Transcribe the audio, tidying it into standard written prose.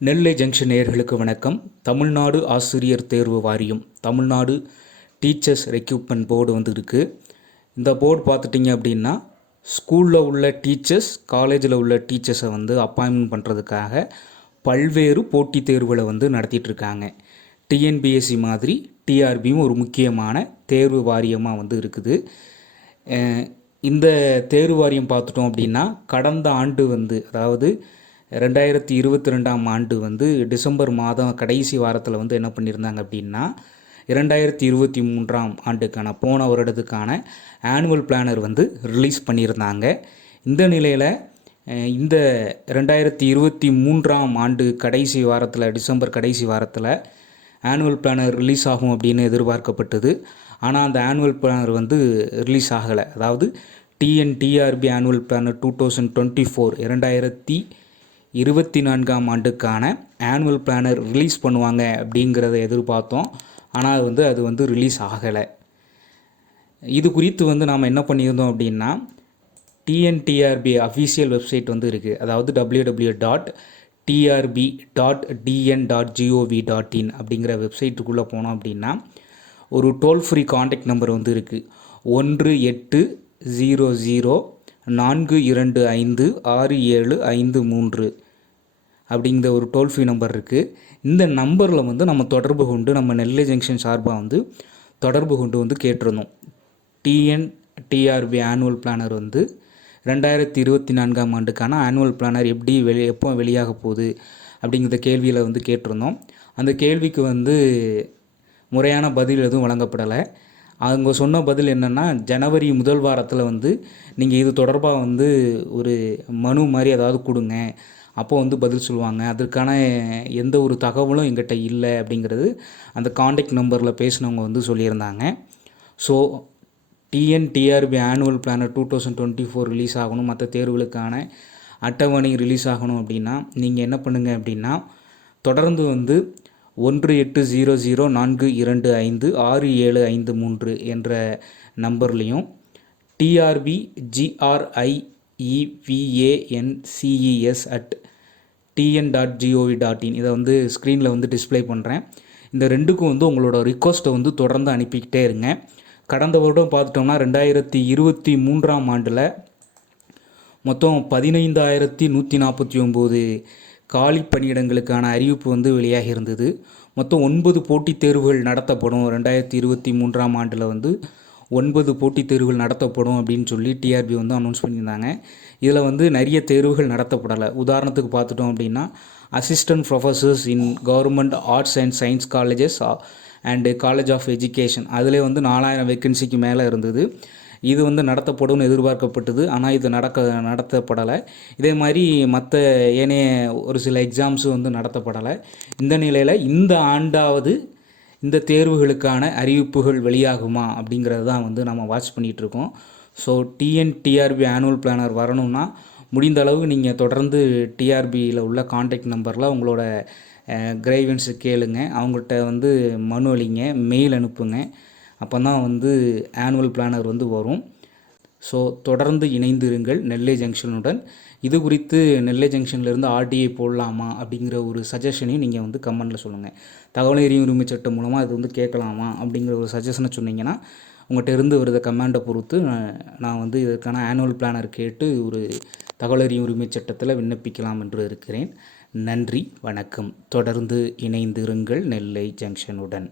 நெல்லை junction நேயர்களுக்கு வணக்கம். தமிழ்நாடு ஆசிரியர் தேர்வு வாரியம், தமிழ்நாடு டீச்சர்ஸ் ரெக்ரூட்மெண்ட் போர்டு வந்து இருக்குது. இந்த போர்டு பார்த்துட்டிங்க அப்படின்னா ஸ்கூலில் உள்ள டீச்சர்ஸ், காலேஜில் உள்ள டீச்சர்ஸை வந்து அப்பாயின்மெண்ட் பண்ணுறதுக்காக பல்வேறு போட்டித் தேர்வுகளை வந்து நடத்திட்டுருக்காங்க. டிஎன்பிஎஸ்சி மாதிரி டிஆர்பியும் ஒரு முக்கியமான தேர்வு வாரியமாக வந்து இருக்குது. இந்த தேர்வு வாரியம் பார்த்துட்டோம் அப்படின்னா கடந்த ஆண்டு வந்து, அதாவது 2022ஆம் ஆண்டு வந்து டிசம்பர் மாதம் கடைசி வாரத்தில் வந்து என்ன பண்ணியிருந்தாங்க அப்படின்னா 2023ஆம் ஆண்டுக்கான போன வருடத்துக்கான ஆனுவல் பிளானர் வந்து ரிலீஸ் பண்ணியிருந்தாங்க. இந்த நிலையில் இந்த 2023ஆம் ஆண்டு கடைசி வாரத்தில், டிசம்பர் கடைசி வாரத்தில் ஆனுவல் பிளானர் ரிலீஸ் ஆகும் அப்படின்னு எதிர்பார்க்கப்பட்டது. ஆனால் அந்த ஆனுவல் பிளானர் வந்து ரிலீஸ் ஆகலை. அதாவது டிஎன்டிஆர்பி ஆனுவல் பிளானர் 2024 2024ஆம் ஆண்டுக்கான ஆனுவல் பிளானர் ரிலீஸ் பண்ணுவாங்க அப்படிங்கிறத எதிர்பார்த்தோம். ஆனால் அது வந்து ரிலீஸ் ஆகலை. இது குறித்து வந்து நாம் என்ன பண்ணியிருந்தோம் அப்படின்னா, டிஎன்டிஆர்பி அஃபீஷியல் வெப்சைட் வந்து இருக்குது. அதாவது www.trb.dn.gov.in அப்படிங்கிற வெப்சைட்டுக்குள்ளே போனோம் அப்படின்னா ஒரு டோல் ஃப்ரீ காண்டாக்ட் நம்பர் வந்து இருக்குது. 1800-425-6753 அப்படிங்கிற ஒரு டோல் ஃப்ரீ நம்பர் இருக்குது. இந்த நம்பரில் வந்து நம்ம தொடர்பு கொண்டு, நம்ம நெல்லை ஜங்ஷன் சார்பாக வந்து தொடர்பு கொண்டு வந்து கேட்டிருந்தோம். டிஎன்டிஆர்பி ஆனுவல் பிளானர் வந்து 2024ஆம் ஆண்டுக்கான ஆனுவல் பிளானர் எப்போ வெளியாக போகுது அப்படிங்கிற கேள்வியில் வந்து கேட்டிருந்தோம். அந்த கேள்விக்கு வந்து முறையான பதில் எதுவும் வழங்கப்படலை. அவங்க சொன்ன பதில் என்னென்னா, ஜனவரி முதல் வாரத்தில் வந்து நீங்கள் இது தொடர்பாக வந்து ஒரு மனு மாதிரி ஏதாவது கொடுங்க, அப்போ வந்து பதில் சொல்லுவாங்க. அதற்கான எந்த ஒரு தகவலும் எங்கிட்ட இல்லை அப்படிங்கிறது அந்த காண்டாக்ட் நம்பரில் பேசினவங்க வந்து சொல்லியிருந்தாங்க. So TNTRB annual planar 2024 release ஆகணும், மற்ற தேர்வுகளுக்கான அட்டவணை ரிலீஸ் ஆகணும் அப்படின்னா நீங்கள் என்ன பண்ணுங்கள் அப்படின்னா, தொடர்ந்து வந்து 1800-425-6753 என்ற நம்பர்லேயும் trbrivances@tn.gov.in இதை வந்து ஸ்க்ரீனில் வந்து டிஸ்பிளே பண்ணுறேன். இந்த ரெண்டுக்கும் வந்து உங்களோட ரிக்வஸ்ட்டை வந்து தொடர்ந்து அனுப்பிக்கிட்டே இருங்க. கடந்த வருடம் பார்த்துட்டோம்னா 2023ஆம் ஆண்டில் மொத்தம் 15,149 காலி பணியிடங்களுக்கான அறிவிப்பு வந்து வெளியாகி இருந்தது. மொத்தம் 9 போட்டித் தேர்வுகள் நடத்தப்படும். 2023ஆம் ஆண்டில் வந்து 9 போட்டித் தேர்வுகள் நடத்தப்படும் அப்படின்னு சொல்லி டிஆர்பி வந்து அனௌன்ஸ் பண்ணியிருந்தாங்க. இதில் வந்து நிறைய தேர்வுகள் நடத்தப்படலை. உதாரணத்துக்கு பார்த்துட்டோம் அப்படின்னா, assistant professors in government arts and science colleges and college of education, அதிலே வந்து 4000 வேக்கன்சிக்கு மேலே இருந்தது. இது வந்து நடத்தப்படும்னு எதிர்பார்க்கப்பட்டது. ஆனால் இது நடத்தப்படலை. இதே மாதிரி மற்ற ஏனைய ஒரு சில எக்ஸாம்ஸும் வந்து நடத்தப்படலை. இந்த நிலையில் இந்த ஆண்டாவது இந்த தேர்வுகளுக்கான அறிவிப்புகள் வெளியாகுமா அப்படிங்கிறது தான் வந்து நம்ம வாட்ச் பண்ணிகிட்ருக்கோம். ஸோ டிஎன்டிஆர்பி ஆனுவல் பிளானர் வரணும்னா முடிந்த அளவு நீங்கள் தொடர்ந்து டிஆர்பியில் உள்ள காண்டாக்ட் நம்பரில் உங்களோட கிரைவன்ஸு கேளுங்க, அவங்கள்ட்ட வந்து மனு அளிங்க, மெயில் அனுப்புங்க. அப்போ தான் வந்து ஆனுவல் பிளானர் வந்து வரும். ஸோ தொடர்ந்து இணைந்திருங்கள் நெல்லை ஜங்ஷனுடன். இது குறித்து நெல்லை ஜங்ஷன்லேருந்து ஆர்டிஐ போடலாமா அப்படிங்கிற ஒரு சஜஷனையும் நீங்கள் வந்து கமெண்டில் சொல்லுங்கள். தகவல் அறியும் உரிமை சட்டம் மூலமாக இது வந்து கேட்கலாமா அப்படிங்கிற ஒரு சஜஷனை சொன்னீங்கன்னா உங்கள்கிட்ட இருந்து வருத கமெண்டை பொறுத்து நான் வந்து இதற்கான ஆனுவல் பிளானர் கேட்டு ஒரு தகவல் அறியும் உரிமை சட்டத்தில் விண்ணப்பிக்கலாம் என்று இருக்கிறேன். நன்றி, வணக்கம். தொடர்ந்து இணைந்திருங்கள் நெல்லை ஜங்ஷனுடன்.